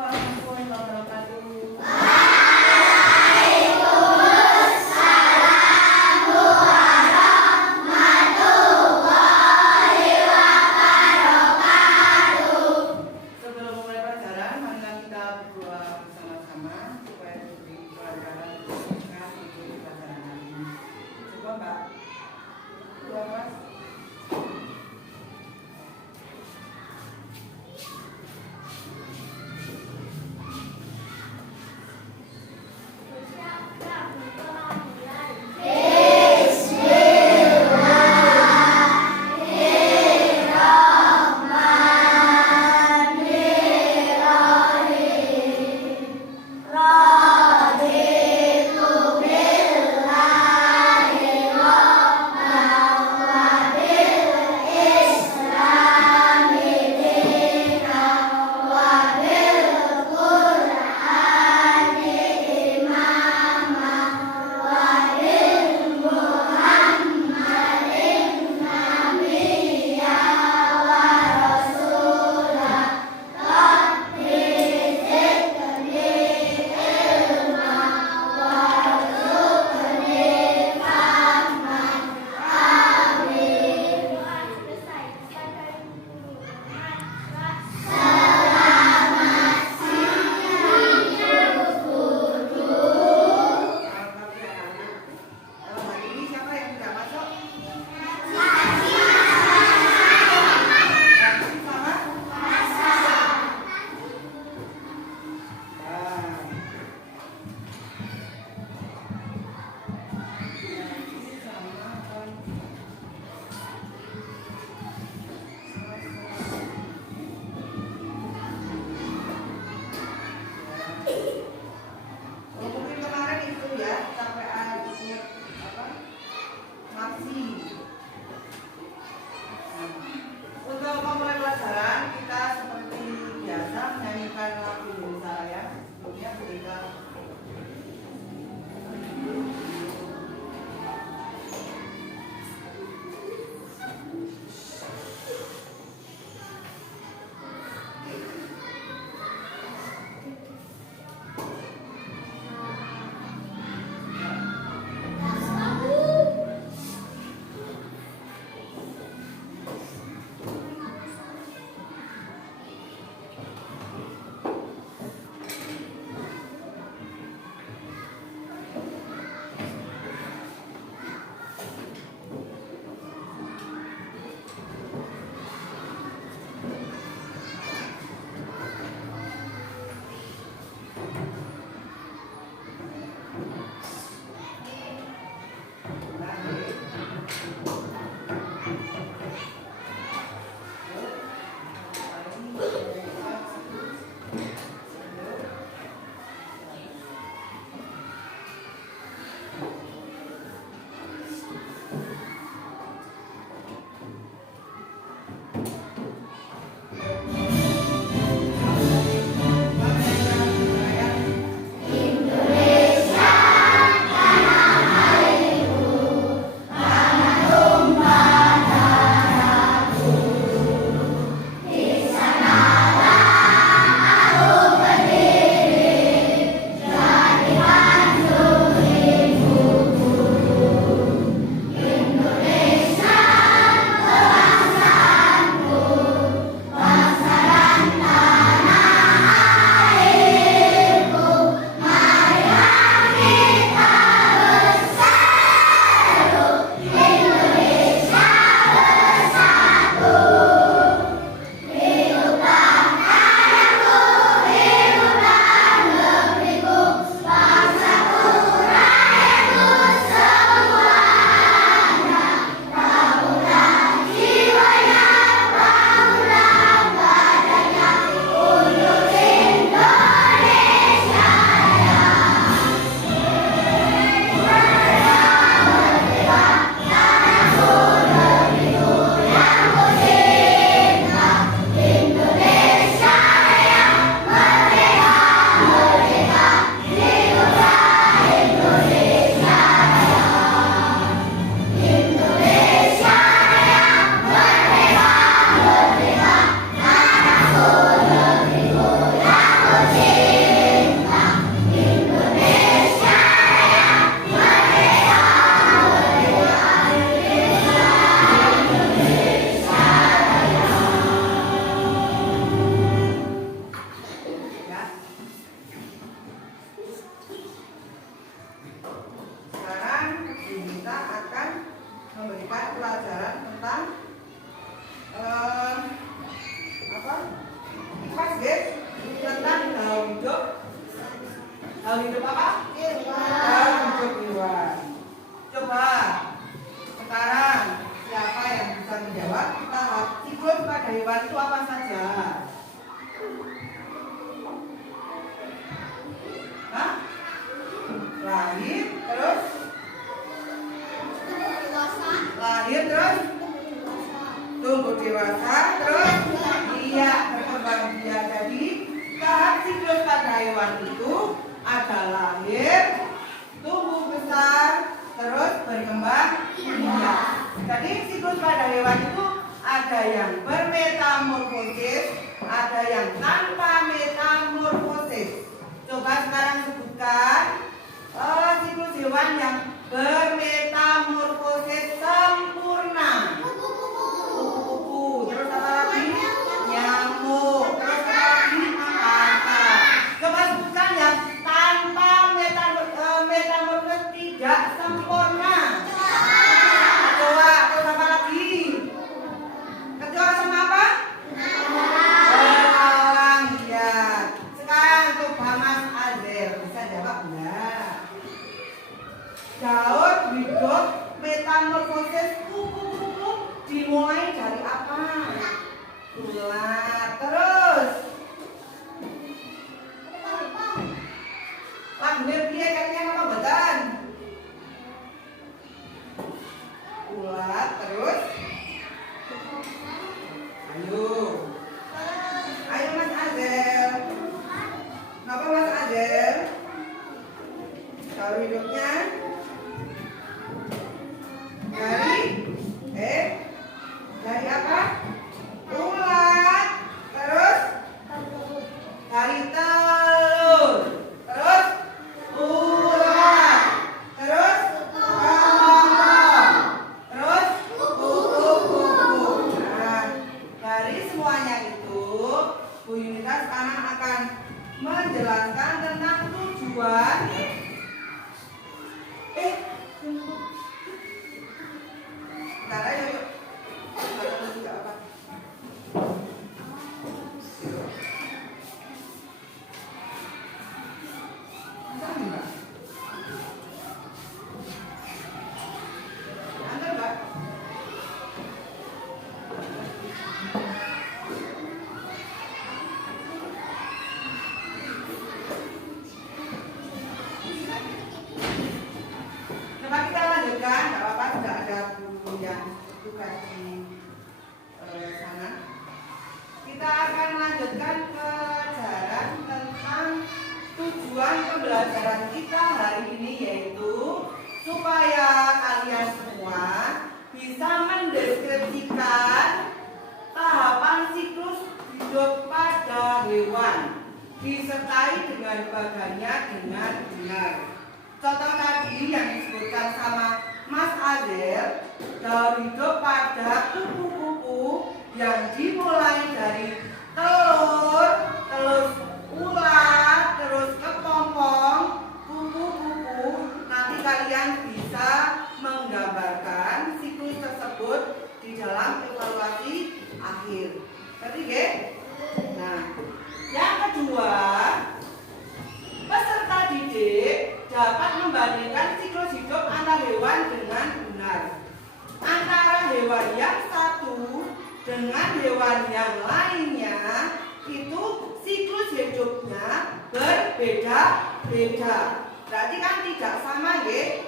Warahmatullahi wabarakatuh. Sebelum mulai pelajaran, marilah kita berdoa bersama-sama supaya diberi kelancaran dan di pelajaran hari ini. Coba Mbak, doa Mas. hidup? Tahu hidup apa? Tahu hidup hewan. Coba sekarang siapa yang bisa menjawab? Kita siklus pada hewan itu apa saja? Hah? Lahir terus? Lahir terus? Tumbuh dewasa terus? Iya, berkembang biak. Jadi tahap siklus pada hewan itu ada lahir, tumbuh besar, terus berkembang biak. Jadi siklus pada hewan itu ada yang bermetamorfosis, ada yang tanpa metamorfosis. Coba sekarang sebutkan siklus hewan yang bermetamorfosis sempurna. Kupu-kupu, terus apa lagi? Nyamuk, terus apa lagi? Angsa. Coba sebutkan yang tanpa metamorfosis tidak sempurna. Kecoa, terus apa lagi? Kecoa sama apa? Belalang, ya. Sekarang coba Mas Azel, bisa jawab enggak? Daud hidup metamorfosis kupu-kupu dimulai dari apa? Ular. Terus lagunya piye kayaknya apa betan? Ular. Terus ayo Mas Azel. Kenapa Mas Azel? Kalau hidupnya dari apa? Ulat. Terus dari telur. Terus ulat. Terus kepompong. Terus kupu-kupu. Nah, dari semuanya itu Bu Yunita sekarang akan menjelaskan tentang tujuan. Bentar aja yuk. Juga apa? Antar Mbak. Coba kita lanjutkan, nggak apa-apa, sudah ada guru yang tugas di sana. Kita akan lanjutkan pelajaran tentang tujuan pembelajaran kita hari ini, yaitu supaya kalian semua bisa mendeskripsikan tahapan siklus hidup pada hewan disertai dengan bagannya dengan benar. Contoh tadi yang disebutkan sama Mas Azel, daur hidup pada kupu-kupu yang dimulai dari telur, terus ulat, terus kepompong, kupu-kupu. Nanti kalian bisa menggambarkan siklus tersebut di dalam evaluasi akhir. Ngerti nggih? Nah, yang kedua, peserta didik dapat membandingkan siklus hidup antar hewan dengan benar. Antara hewan yang satu dengan hewan yang lainnya itu siklus hidupnya berbeda-beda. Berarti kan tidak sama ya.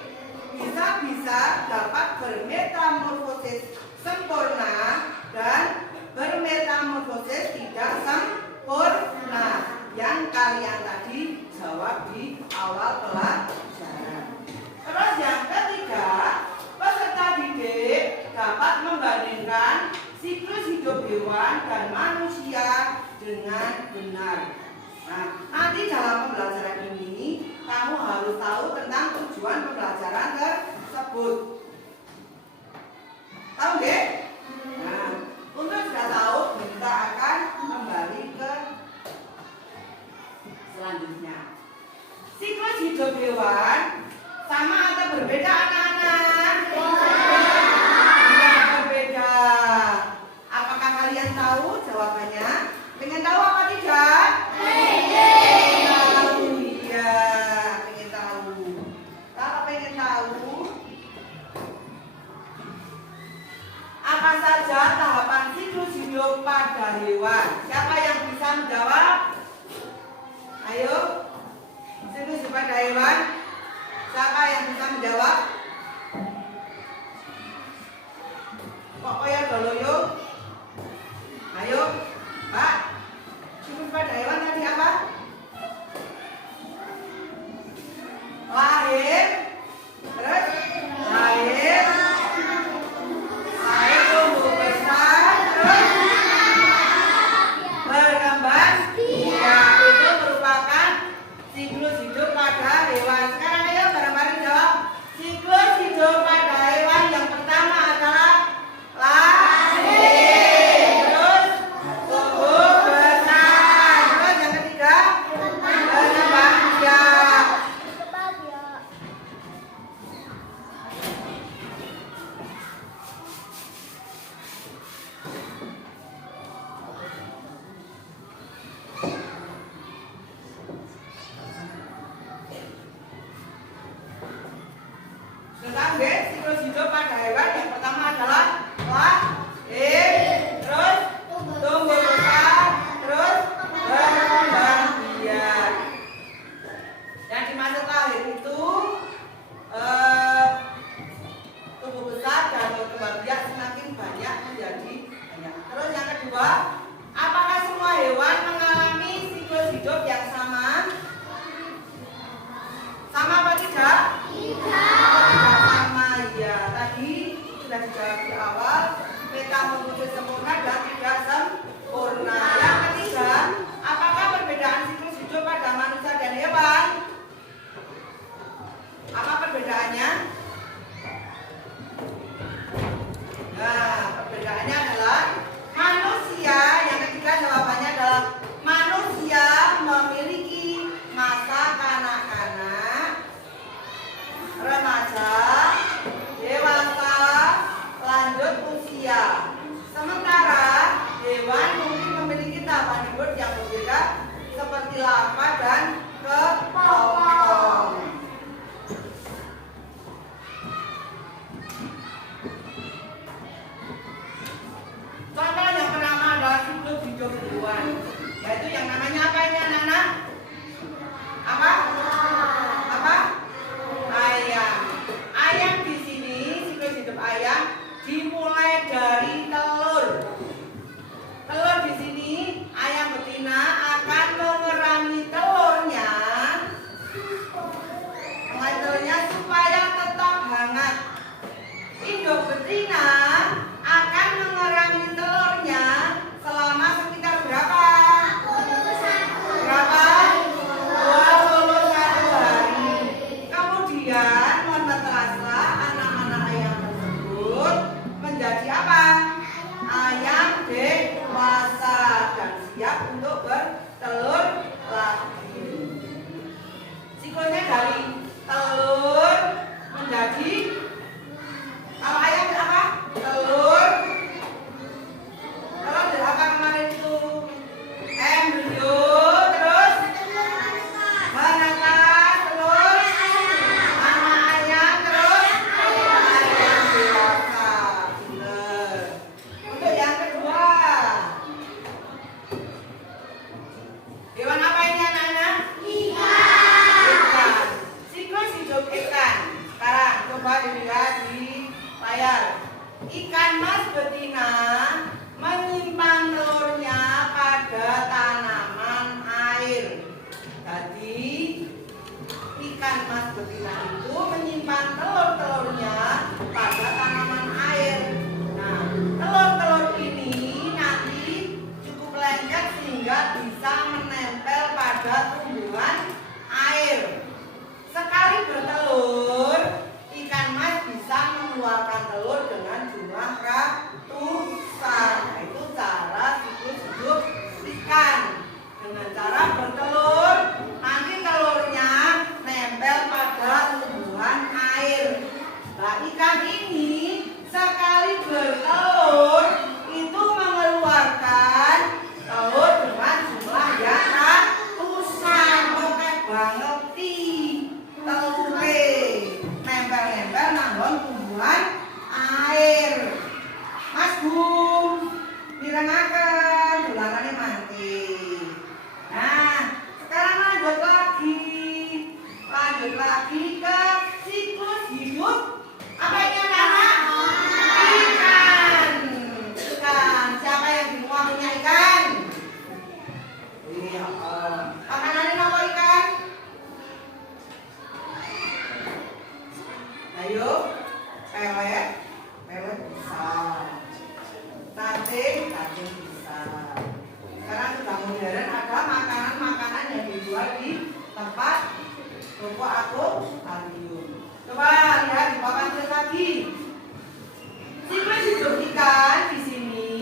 Bisa-bisa dapat bermetamorfosis sempurna dan bermetamorfosis tidak sempurna. Yang kalian tadi jawab di awal pelajaran. Terus yang ketiga, peserta didik dapat membandingkan siklus hidup hewan dan manusia dengan benar. Nah, nanti dalam pembelajaran ini kamu harus tahu tentang tujuan pembelajaran tersebut. Tahu nggih? Nah, untuk sudah tahu, kita akan kembali ke selanjutnya. Siklus hidup hewan sama atau berbeda anak-anak? Tidak berbeda. Apakah kalian tahu jawabannya? Pengen tahu apa tidak? apa? Lahir. Terus lahir tumbuh besar, terus berkembang. Ya, itu merupakan siklus hidup pada hewan. Sekarang ayo bareng-bareng jawab. Siklus hidup pada hewan yang pertama adalah lahir, terus tumbuh besar, terus yang ketiga berkembang biak. Sekarang siklus hidup pada hewan yang pertama adalah lahir, terus tumbuh besar, terus berkembang biak. Yang dimaksud lahir itu tumbuh besar dan berkembang biak semakin banyak menjadi banyak. Terus yang kedua, apakah semua hewan mengalami siklus hidup yang sama? Sama apa tidak? Tidak sama, ya. Tadi sudah dijawab di awal, metamorfosis sempurna dan tidak sempurna. Yang ketiga, apakah perbedaan siklus hidup pada manusia dan hewan? Apa perbedaannya? Nah, perbedaannya adalah manusia, yang ketiga jawabannya adalah manusia memiliki masa kanak-kanak, remaja, dewasa, lanjut usia. Sementara hewan mungkin memiliki tahapan hidup yang berbeda seperti larva dan kepompong. Contoh yang pertama adalah siklus hidup hewan, yaitu yang namanya apa ini anak-anak? Apa? Apa? Ayam. Ayam di sini siklus hidup ayam dimulai dari telur. Telur di sini ayam betina akan mengerami telurnya, supaya tetap hangat. Induk betina akan mengerami telurnya selama sekitar berapa? Berapa? 21 hari. Kemudian menetaslah anak-anak ayam tersebut menjadi apa? Ayam dewasa dan siap untuk bertelur lagi. Siklusnya dari telur menjadi, kalau ayam apa? Telur dari apa kemarin itu? Embrio, terus menetas, terus anak ayam, terus ayam dewasa. Benar. Untuk yang kedua, hewan apa ini anak-anak? Ikan. Siklus hidup ikan. Sekarang coba dilihat di layar. Ikan mas betina menyimpan telurnya pada tanaman air. Jadi ikan mas betina itu menyimpan telur-telurnya pada tanaman air. Nah, telur-telur ini nanti cukup lengket sehingga bisa menempel pada tumbuhan air. Sekali bertelur, ikan mas bisa mengeluarkan telur dengan jumlah ratusan. Nah, itu cara siklus hidup ikan. Dengan cara bertelur, nanti telurnya nempel pada tumbuhan air. Nah, ikan ini sekali bertelur itu mengeluarkan telur dengan jumlah yang ratusan. tempat toko akuarium. Coba lihat di papan atas lagi. Siklus hidup ikan di sini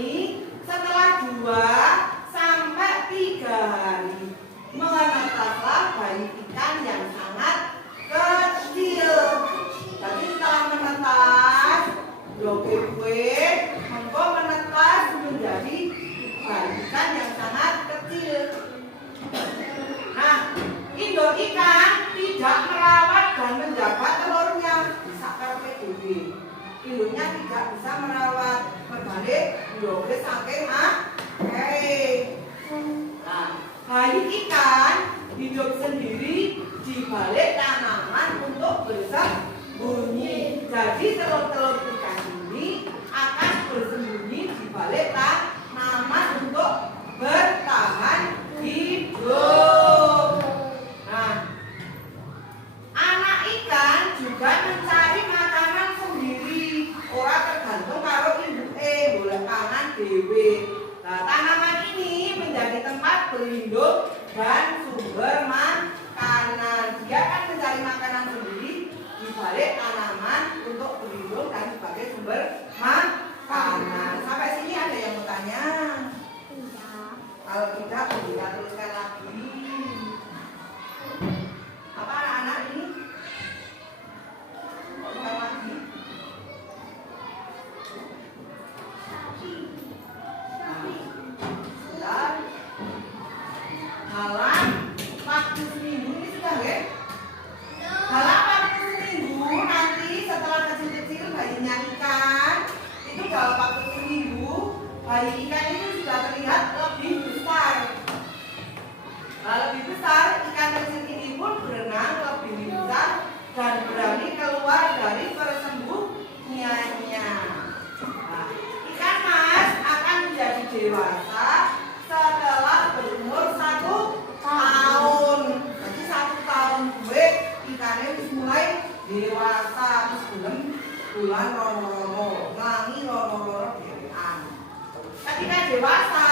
setelah 2 sampai 3 hari menetaslah bayi ikan yang sangat kecil. Jadi setelah menetas, kue mengko menetas menjadi bayi ikan yang sangat kecil. Nah, induk ikan tidak merawat dan menjaga telurnya, bisa karpe dewe. Induknya tidak bisa merawat, berbalik induknya saking Nah, bayi ikan hidup sendiri di balik tanaman untuk bersembunyi. Jadi telur-telur ikan ini akan bersembunyi di balik tanaman untuk bertahan hidup. Nah, anak ikan juga mencari makanan sendiri, ora tergantung karo induke, golek pangan dhewe. Nah, tanaman ini menjadi tempat berlindung dan sumber makanan. Dia akan mencari makanan sendiri di balik tanaman untuk berlindung dan sebagai sumber makanan. Sampai sini ada yang mau tanya? Kalau tidak, kita teruskan lagi. Apa anak-anak ini? Bukan lagi. Dalam waktu seminggu ini sudah ya? Dalam waktu seminggu nanti setelah kecil-kecil bayinya ikan itu dalam waktu seminggu bayi ikan itu sudah terlihat lebih besar. Nah, lebih besar ikan kecil ini pun berenang lebih lincah dan berani keluar dari persembunyiannya. Nah, ikan mas akan menjadi dewasa setelah berumur 1 tahun. Jadi 1 tahun gue ikannya mulai dewasa, terus bulan rono-rono, ngelangi rono-rono dewean. Ketika dewasa,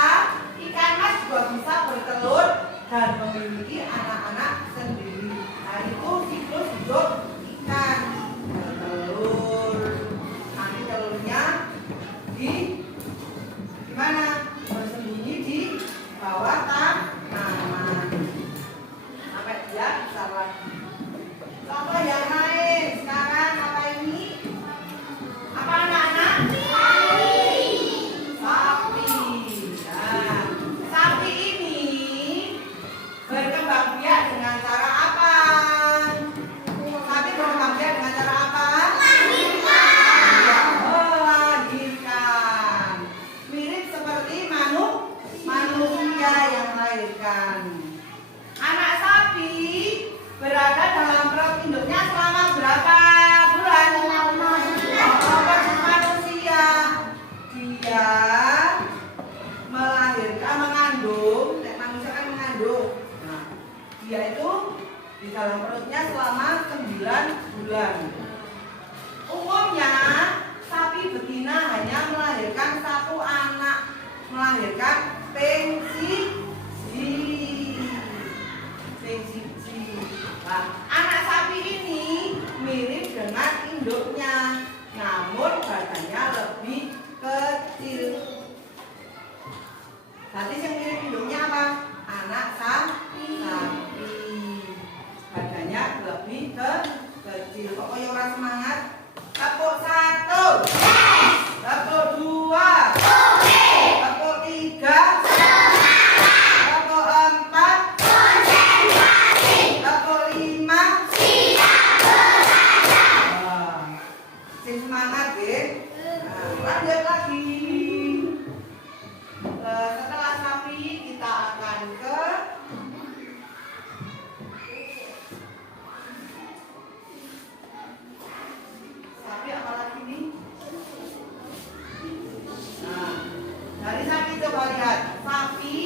ikan mas juga bisa bertelur dan memiliki anak-anak sendiri. Nah, itu siklus hidup ikan. Bertelur, nanti telurnya di mana? Bersembunyi di bawah tanaman sampai dia besar lagi. Contoh yang lain sekarang apa ini? Apa anak-anak? Sapi. Nah, sapi ini berkembang biak dengan cara apa? Sapi berkembang biak dengan cara apa? Melahirkan. Mirip seperti manusia yang melahirkan. Anak sapi berada dalam perut induknya selama berapa bulan? Manusia dia melahirkan, mengandung, manusia kan mengandung. Nah, dia itu di dalam perutnya selama 9 bulan. Umumnya sapi betina hanya melahirkan 1 anak, melahirkan pengsiji. Nah, anak sapi ini mirip dengan induknya, namun badannya lebih kecil. Tadi yang mirip induknya apa? Anak sapi. Badannya lebih kecil. Pokoknya orang semangat. Tepuk 1, tepuk 2, tepuk 3, tepuk 4, tepuk 5. Semangat ya. Nah, lanjut lagi. Setelah sapi kita akan ke sapi apa lagi nih? Nah, dari sapi coba lihat. Sapi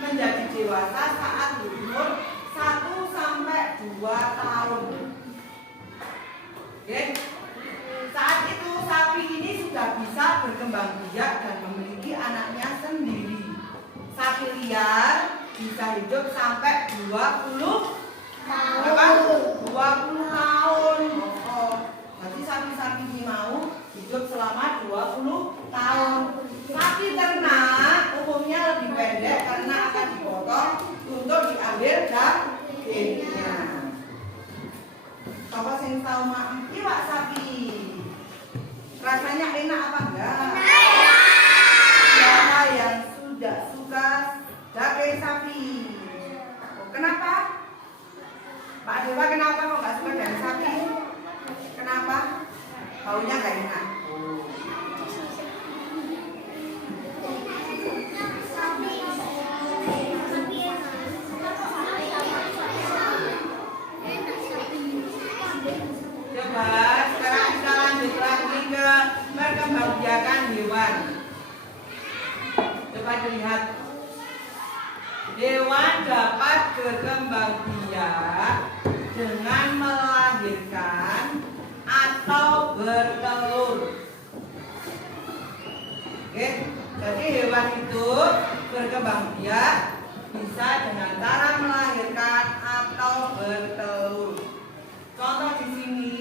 menjadi dewasa saat berumur 1 sampai 2 tahun. Oke? Saat itu sapi ini sudah bisa berkembang biak dan memiliki anaknya sendiri. Sapi liar bisa hidup sampai 20 Berapa? 20 tahun. Oh, berarti sapi-sapi ini mau hidup selama 20 tahun. Sapi ternak umumnya lebih pendek karena akan dipotong untuk diambil dagingnya. Bapak sing tahu mak iwak sapi. Rasanya enak apa enggak? Siapa yang sudah suka daging sapi? Oh, kenapa? Pak Dewa kenapa kok nggak suka daging sapi? Kenapa? Baunya nggak enak. Coba sekarang kita lanjut lagi ke perkembangbiakan hewan. Coba dilihat. Hewan dapat berkembang biak dengan melahirkan atau bertelur. Oke, jadi hewan itu berkembang biak bisa dengan cara melahirkan atau bertelur. Contoh di sini,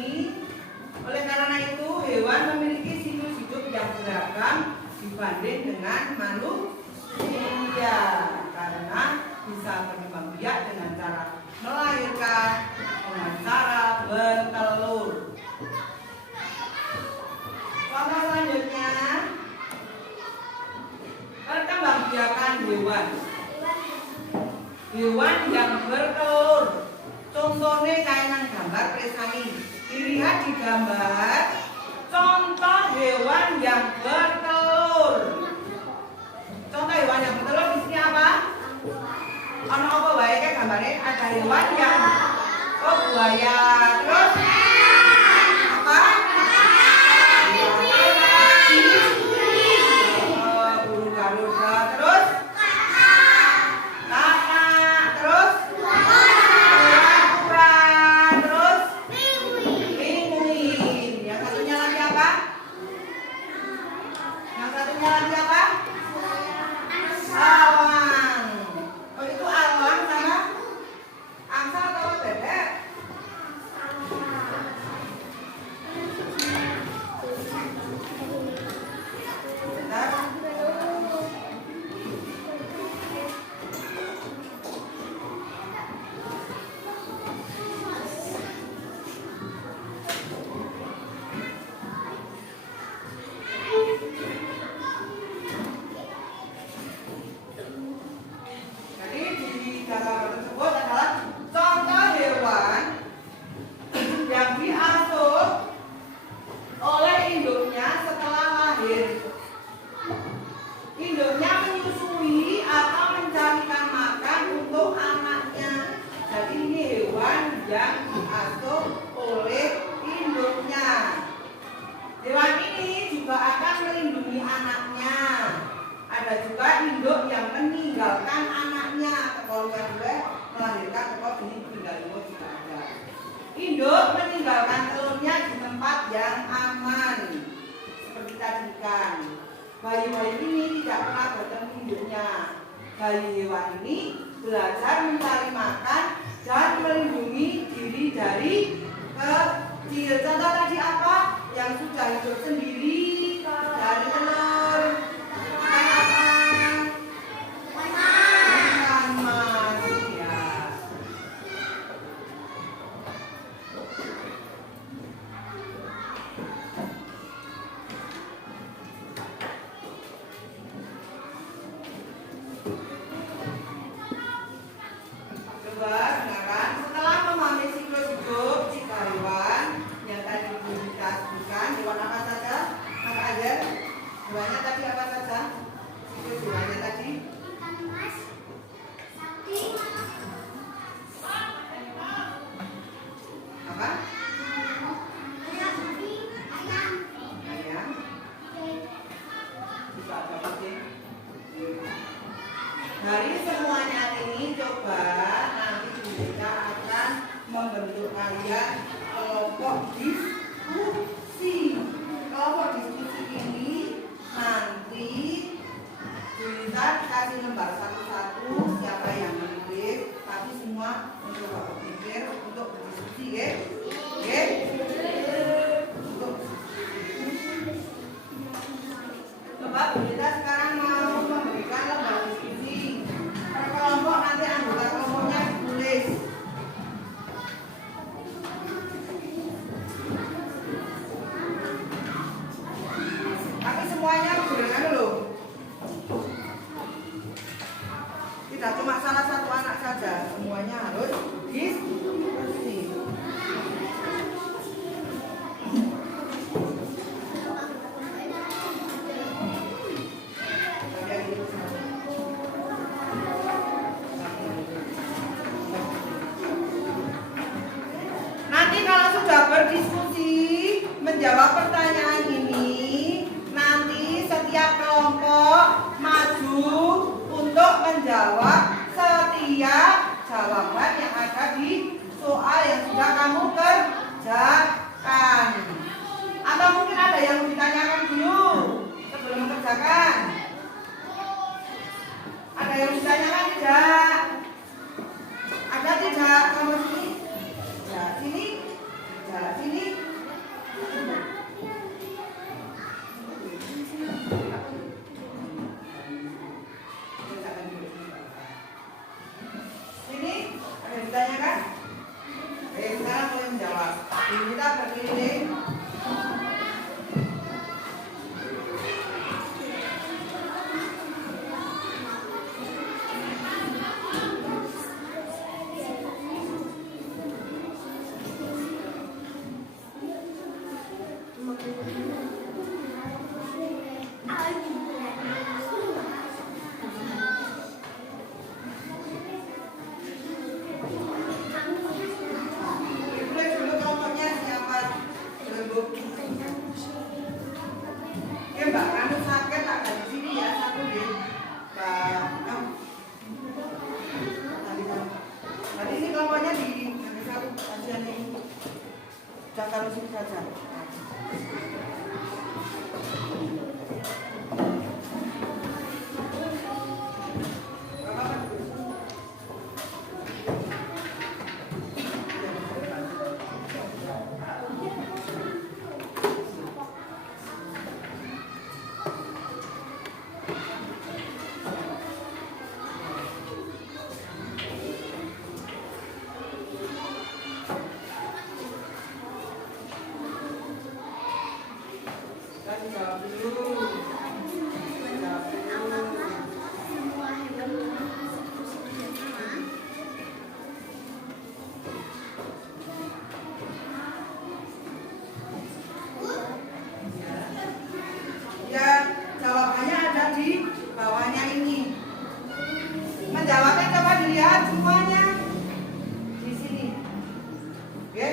oleh karena itu hewan memiliki siklus hidup yang beragam dibanding dengan manusia karena bisa berkembang biak dengan cara melahirkan dengan cara bertelur. Contoh selanjutnya, perkembangbiakan hewan. Hewan yang bertelur. Contohnya kayak nang gambar presani. Dilihat di gambar contoh hewan yang bertelur. Contoh hewan yang bertelur di sini apa? Ono apa wae kayak gambarnya ada hewan yang buaya. Terus apa? Burung garuda. Terus induk meninggalkan telurnya di tempat yang aman seperti tadi ikan. Bayi-bayi ini tidak pernah bertemu induknya. Bayi hewan ini belajar mencari makan dan melindungi diri dari kecil. Contoh tadi apa? Yang sudah hidup sendiri dari telur. Kayak apa? Ikan mas, ya. Coba dengarkan, setelah memahami siklus hidup jika hewan yang tadi kita sebutkan, hewan apa saja? Apa aja? Hewannya tadi apa saja? Siklus hewannya tadi? Ikan mas, sapi, Apa? ayam, Ayam. Bisa apa sih? Dari semuanya ini coba nanti kita akan membentuk kalian kelompok diskusi. Kelompok diskusi ini nanti bisa kasih lembar satu-satu siapa yang menulis, tapi semua untuk berpikir semuanya harus diskusi. Nanti kalau sudah berdiskusi, menjawab pertanyaan ini, nanti setiap kelompok maju untuk menjawab setiap jawaban yang ada di soal yang sudah kamu kerjakan. Atau mungkin ada yang mau ditanyakan dulu sebelum mengerjakan. Ada yang ditanyakan tidak? Ada tidak? Kamu sini? Tidak sini? Tidak sini? Sini? Ada yang ditanyakan? Oke, sekarang boleh menjawab. Ini kita berdiri nih. Tulis dulu kelompoknya siapa? Dulu. Oke Mbak, kamu sakit tak dari sini ya, satu deh. Mbak, kamu. Tadi ini kelompoknya di satu kajian ini. Sudah kalau sini saja. Kasih jawab dulu. Jawab dulu. Semua hewan memiliki siklus yang sama. Ya, jawabannya ada di bawahnya ini. Menjawabnya coba dilihat semuanya di sini. Oke?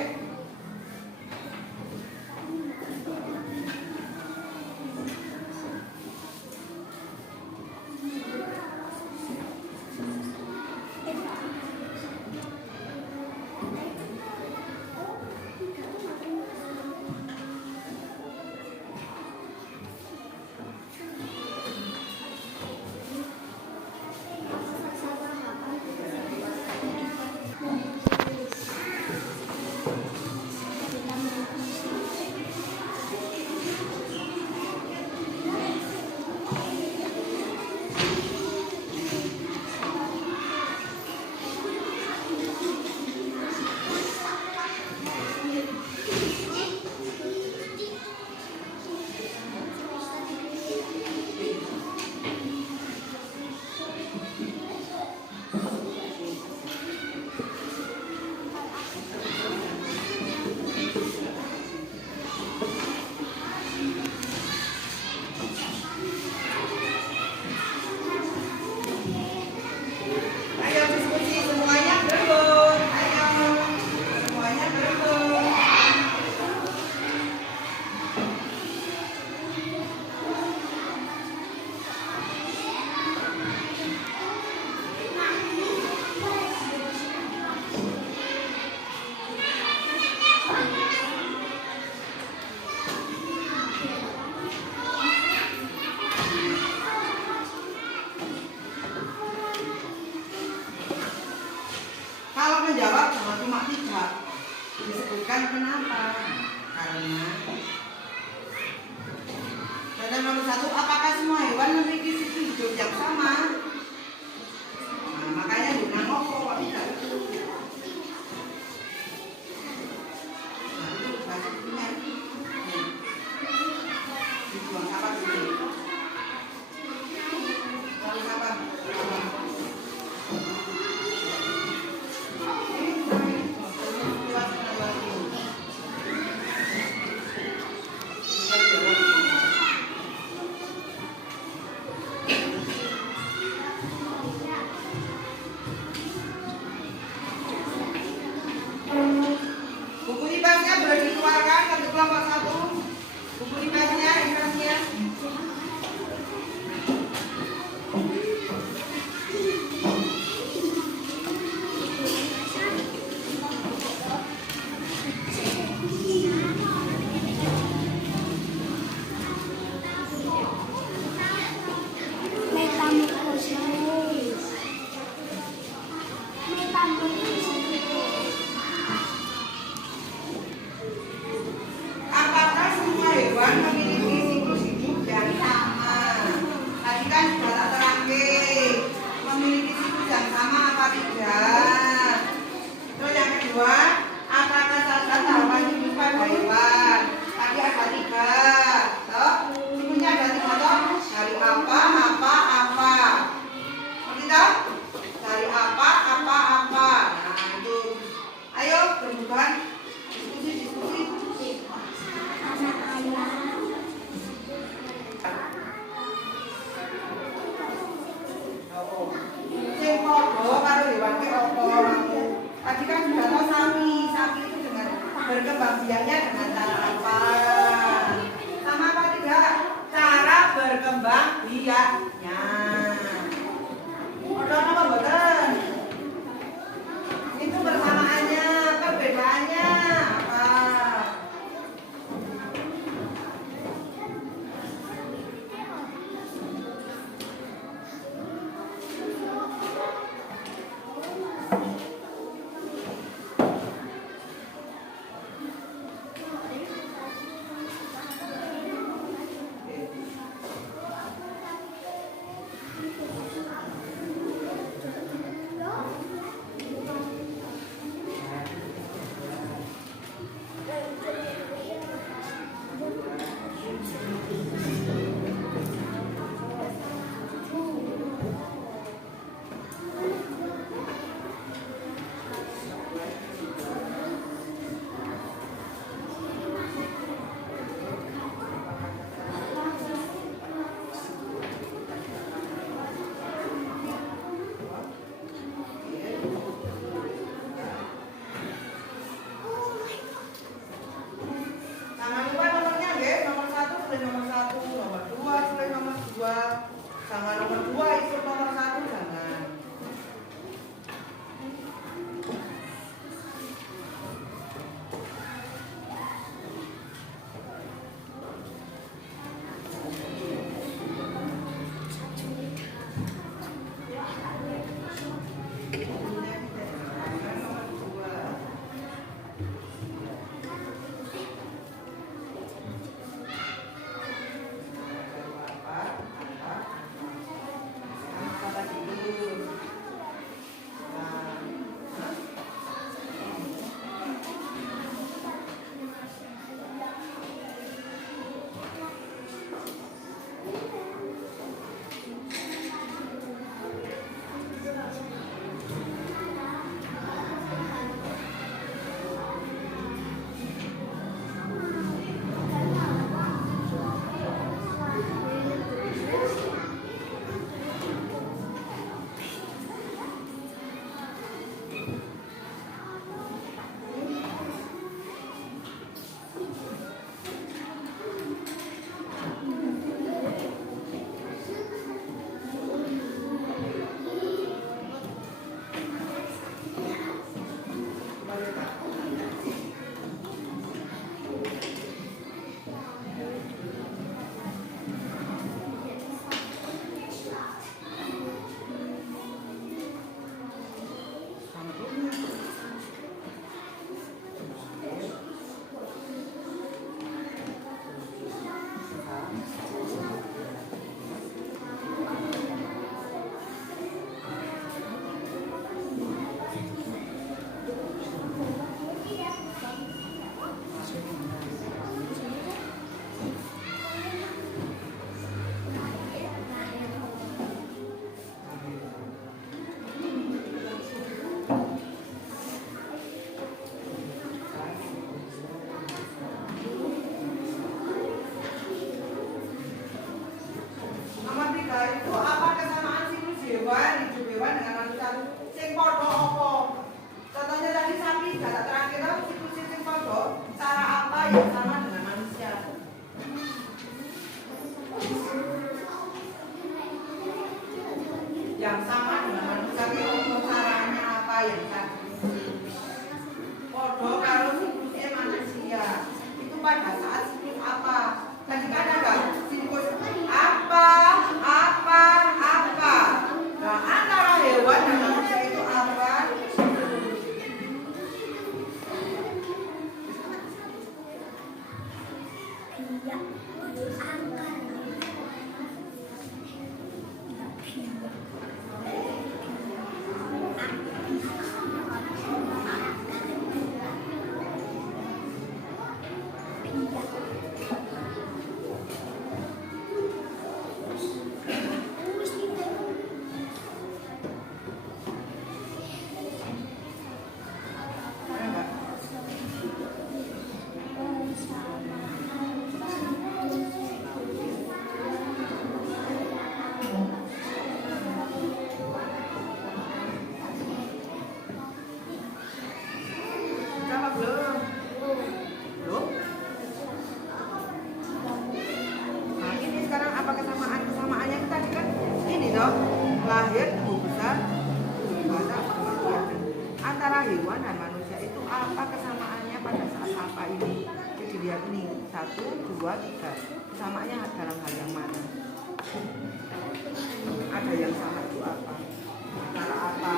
Ayo diskusi semuanya belum? Ayo semuanya belum? Kalau menjawab cuma tidak disebutkan kenapa? Karena dan nomor satu, apakah semua hewan memiliki siklus hidup yang sama? Nah, makanya dengan ngopo kok tidak itu. Nah, itu basicnya. Dibuang apa dulu? Lalu apa? kelompok 1. Buku IPS-nya, IPS-nya. Apakah semua hewan memiliki siklus hidup yang sama? Tadi kan sudah tak terangin. Memiliki siklus yang sama apa tidak? Terus yang kedua, apakah salah tahapan hidup pada hewan? Tadi ada 3. Toh, siklusnya ada 3 toh. Dari apa? Ngerti toh? Dari apa? Nah, itu. Ayo, berbukan. Diskusi. Sing padha karo hewan ki apa? Tadi kan sudah tahu sapi itu dengan berkembang biaknya dengan cara apa? Sama apa tidak? Cara berkembang biaknya. Ada apa mboten? Itu persamaannya, perbedaannya apa? yang satu? Podo kalau siklusnya manusia itu pada saat siklus apa? Tadi kan ada siklus apa? Nah, antara hewan dan manusia itu apa? Lahir, tumbuh besar, antara hewan dan manusia itu apa kesamaannya pada saat apa ini? Jadi lihat ini 1, 2, 3. Kesamaannya dalam hal yang mana? Ada yang sama itu apa? Antara apa?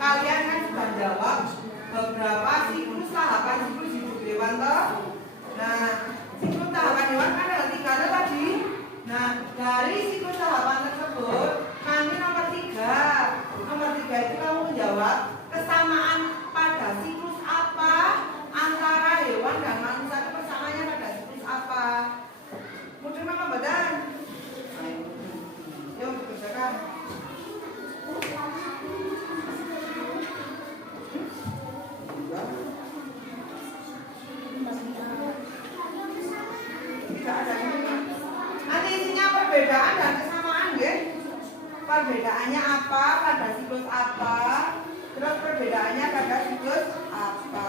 Kalian kan sudah jawab beberapa siklus tahapan siklus hidup hewan toh. Nah, siklus tahapan hewan kan ada 3 tadi. Nah, dari siklus tahapan tersebut nanti nomor 3 itu kamu menjawab kesamaan pada siklus apa antara hewan dan manusia itu persamaannya pada siklus apa? Mudah nama badan. Yuk kerjakan. Tidak ada ini. Nanti isinya perbedaan dan kesamaan, ya. Perbedaannya apa pada siklus apa? Terus perbedaannya pada siklus apa?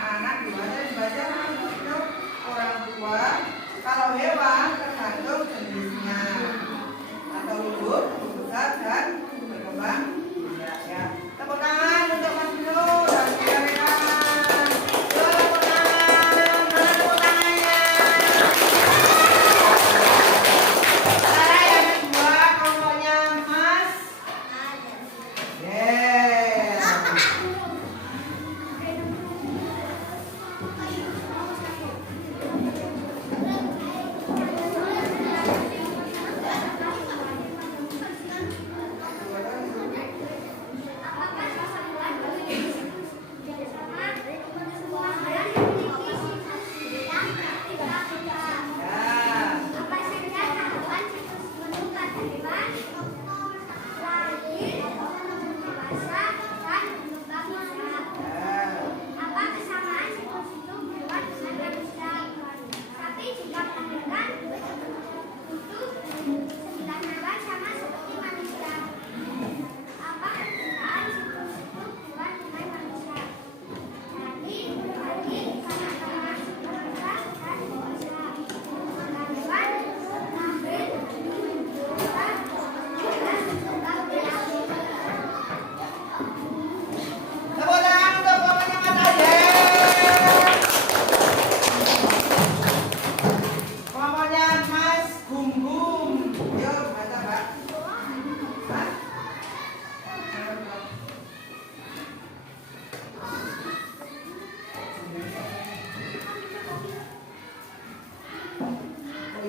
anak gimana dibaca untuk orang tua. Kalau hewan tergantung jenisnya. Atau hidup, besar dan berkembang. Ya. Tepuk tangan untuk Mas Bino dan rekan-rekan. Tepuk tangan. Mana tepuk tangannya? Cara yang kedua kelompoknya Mas. Yeah.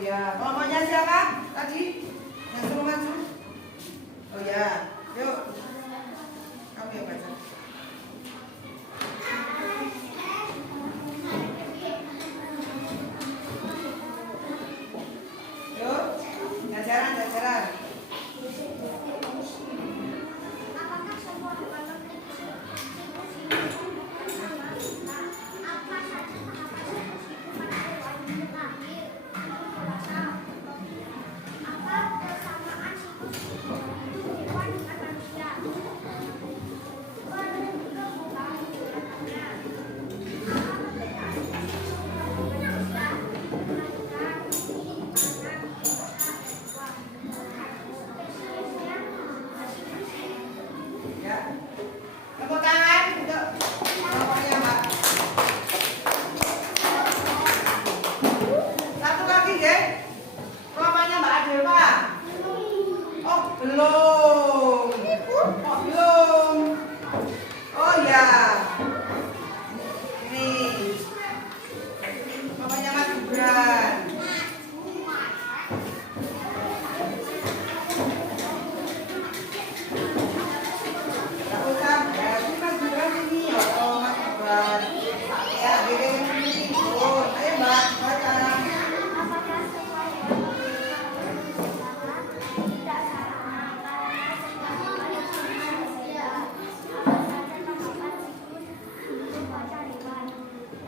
Ya, kelompoknya siapa tadi yang suruh maju? Oh ya, yuk kamu yang baca. Yuk, jajaran. Apakah semua hewan memiliki apa saja tahapan kehidupan hewan lahir? Apa kesamaan siklus hidup hewan dengan manusia? Berkembang biakannya. Apa perbedaan siklus hidup manusia? Melahirkan, anak, dewasa, tua. Spesiesnya masing-masing. Ya. Tepuk tangan untuk kelompoknya Mbak. Satu lagi ya. Kelompoknya Mbak Adelva. Oh, belum. Oh, belum. Oh ya. Ini. Kelompoknya Mas Gibran. Gak usah, ya, ini Mas Gibran ini. Oh, Mas Gibran. Ya, dede yang ini. Oh, ayo Mbak, baca. Apakah semua hewan memiliki sama? Tidak sama, karena setiap hewan berbeda. Apa saja tahapan siklus hidup pada hewan?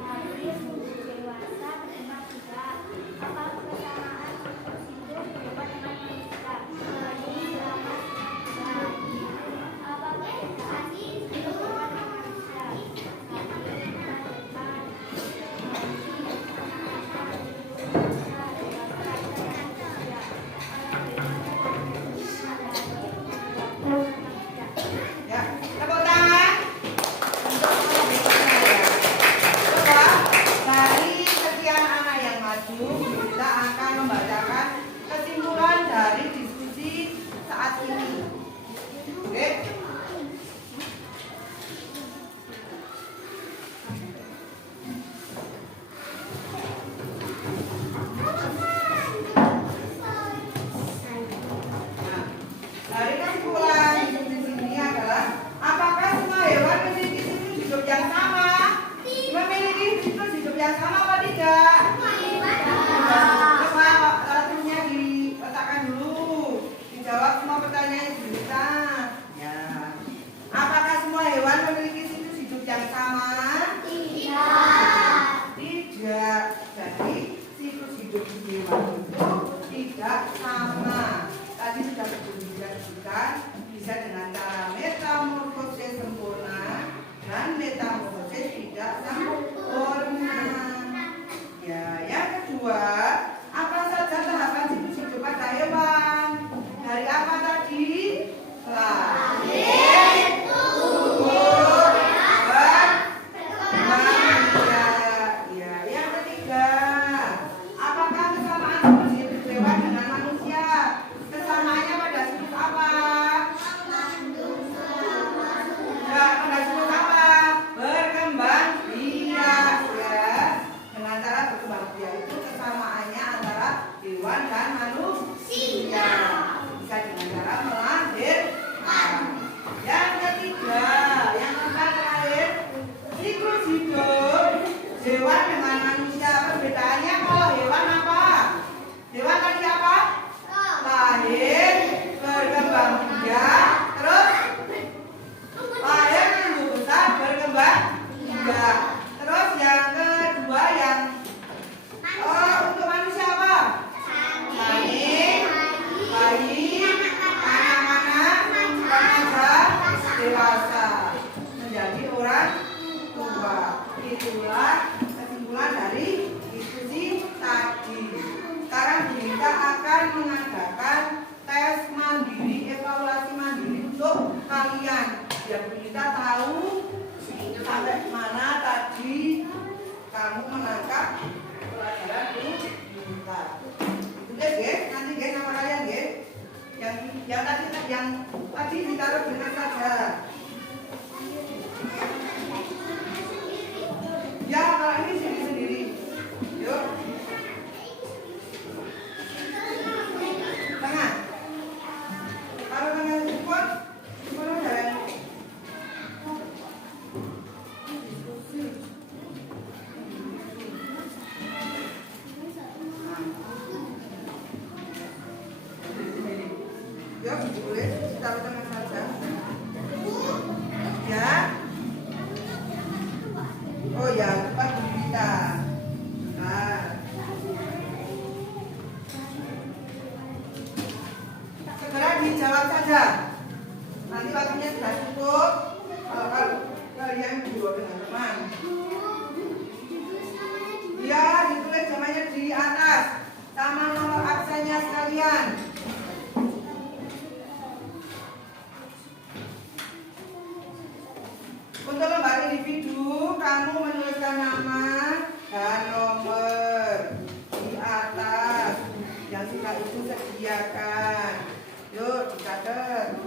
Lahir, dewasa, berkembang biak. Apa kesamaan siklus hidup hewan dengan manusia? Bayi, lama, bayi. Apa perbedaan hidup hewan dengan manusia? Lahir, melahirkan, Ya, tepuk tangan untuk kelompoknya ya. Coba dari sekian anak yang maju, kita akan membacakan kesimpulan dari diskusi saat ini. Oke? Nah, dari kesimpulan diskusi ini adalah apakah semua hewan memiliki siklus hidup yang sama? Memiliki siklus hidup yang sama apa tidak? Coba waktunya diletakkan dulu. Dijawab semua pertanyaan yang bisa. Ya. Apakah semua hewan memiliki siklus hidup yang sama? Tidak. Jadi siklus hidup hewan itu tidak sama. Tadi sudah disebutkan bisa dengan cara metamorfosis sempurna dan metamorfosis tidak sempurna. sampai mana tadi kamu menangkap pelajaran kita. Itu deh, guys. Nanti guys nama kalian, guys. Yang tadi ditaruh dengan saja. Ya, kalau ini sendiri-sendiri. Yuk. Tengah. Taruh tengah cepat. Mana jalan? Yuk, boleh taruh tengah saja. Ya. Oh ya, cepat kita. Nah. Segera dijawab saja. Nanti waktunya sudah cukup. Kalau kalian berdua dengan teman. Ya, ditulis namanya di atas. Sama nomor absennya sekalian. Untuk lembar individu, kamu menuliskan nama dan nomor di atas. Yang sudah itu sediakan. Yuk, dicatat.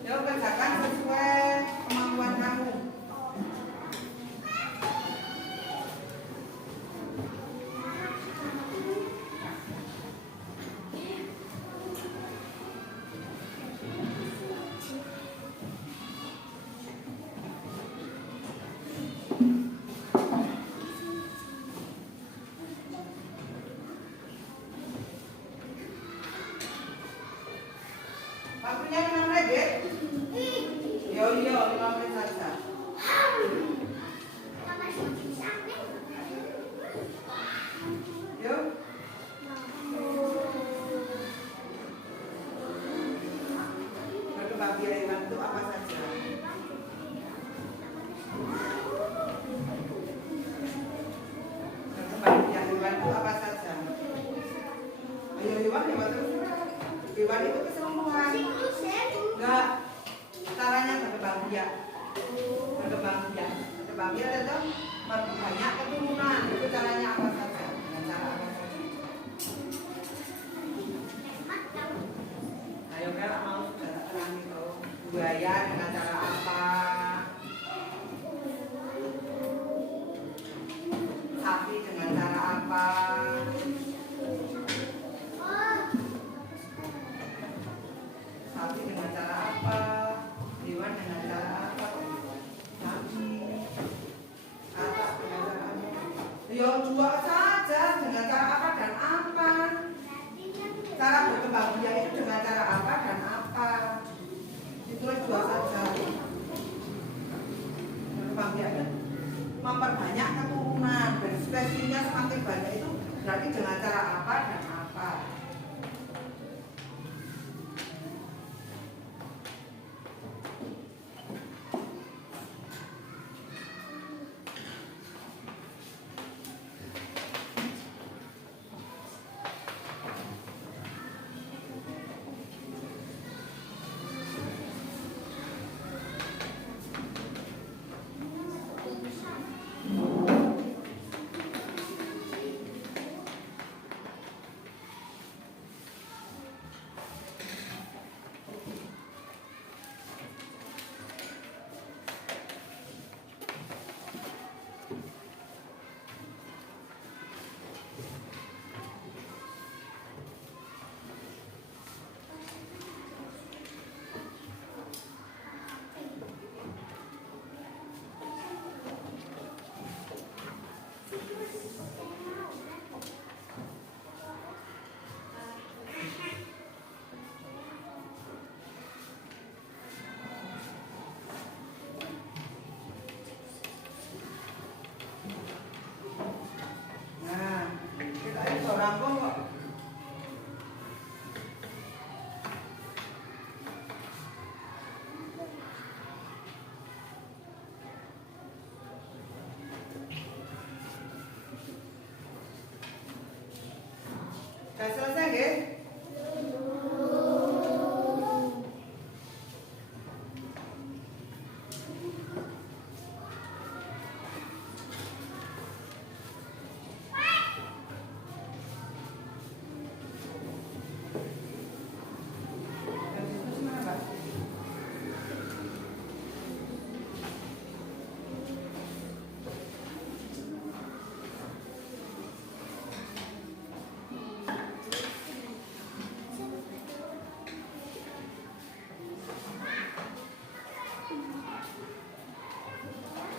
Yuk, kerjakan sesuai kemampuan kamu. Waktunya 5 menit, Dek. Yo, 5 menit saja. Yuk. Berkembang biak hewan itu apa saja? Berkembang biak hewan itu apa saja? Ayo hewan terus. Hewan itu keseluruhan. Enggak. Caranya berkembang biak. Berkembang biak itu memperbanyak keturunan. Itu caranya apa saja? Dengan cara apa saja? Ayo kan mau tenang itu. Buaya dengan cara apa? Sapi dengan cara apa? Sapi dengan cara apa? Hewan dengan cara apa? Sapi. Katak dengan cara apa? Ya dua saja dengan cara apa dan apa? Cara berkembang biak itu dengan cara apa dan apa? Ditulis dua saja. Berkembang biak dan memperbanyak keturunan dan spesiesnya semakin banyak itu berarti dengan cara apa dan apa? Sudah selesai nggih?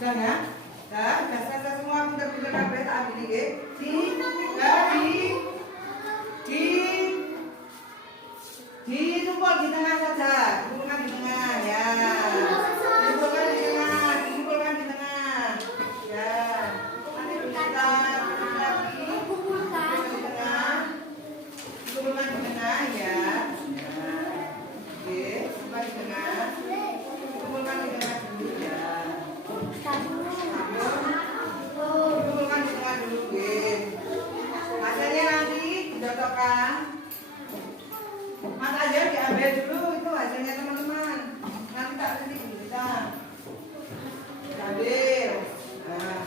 Sudah ya? Sudah selesai semua pinter-pinter kabeh tak ambil nggih. Ditumpul di tengah saja. Dikumpulkan di tengah ya. Dikumpulkan di tengah, dikumpulkan di tengah. Ya. Nanti kita lagi. Dikumpulkan di tengah. Dikumpulkan di tengah ya. Oke, dikumpulkan di tengah. Dikumpulkan di tengah dulu ya. Dikumpulkan di tengah dulu, Win. Hasilnya nanti dicocokkan. Mas aja diambil dulu itu hasilnya teman-teman. Nanti tak nanti bisa. Diambil. Nah,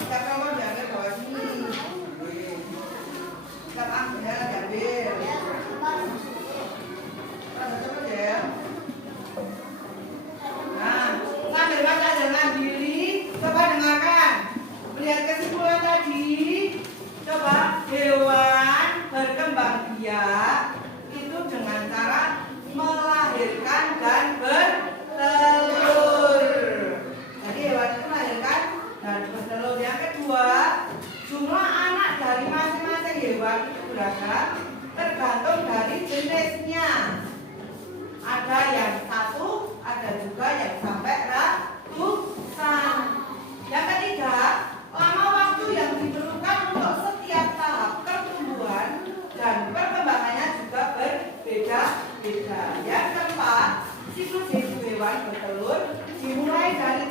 kita nomor diambil bawah sini. Kita ambil diambil. Coba ya. Nah, sambil baca dengan diri, coba dengarkan. Melihat kesimpulan tadi, coba hewan berkembang biak itu dengan cara melahirkan dan bertelur. Jadi hewan itu melahirkan dan bertelur. Yang kedua, jumlah anak dari masing-masing hewan itu beragam, tergantung dari jenisnya. Ada yang satu, ada juga yang sampai ratusan. Yang ketiga, lama waktu yang diperlukan untuk setiap tahap pertumbuhan dan perkembangannya juga berbeda-beda. Yang keempat, siklus hidup hewan bertelur dimulai dari